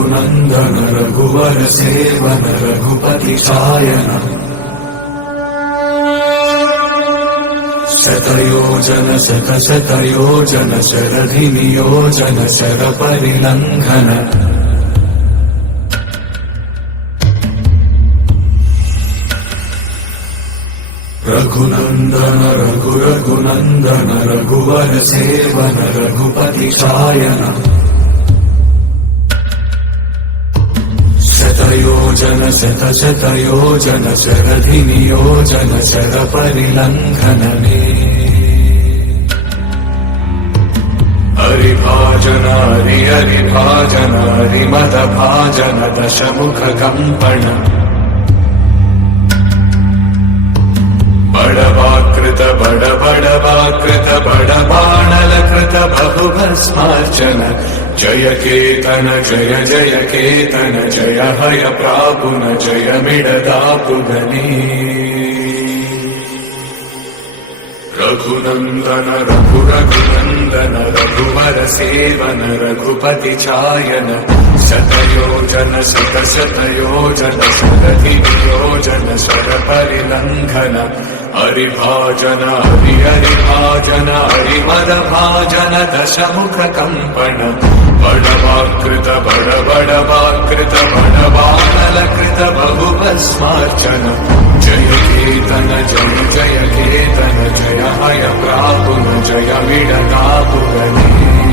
रघुनन्दन रघुवर seven Raghupati Shayan शतयोजन शतशतयोजन शरधि नियोजन sir परिलङ्घन Raghunandan Raghunandan रघुवर seven Raghupati Shayan शतयोजन शतशतयोजन शरधि नियोजन sir परिलङ्घन हरिभाजन हरिभाजन हरिमदभाजन दशमुख कंपन बड़वाकृत बड़वाकृत बड़बाणलकृत बहुभस्मार्चन जय केतन जय जय केतन जय हय प्रापुन जय मिडदापुगनी रघुनन्दन रघुनन्दन रघुवर सेवन रघुपति चायन शतयोजन शतशतयोजन शरधि नियोजन शर परिलङ्घन हरिभाजन हरिभाजन हरिमदभाजन दशमुख कंपन बड़वाकृत बड़वाकृत बड़बाणलकृत बहुभस्मार्चन जय केतन जय जय केतन जय हय प्रापुन जय मिडदापुगनी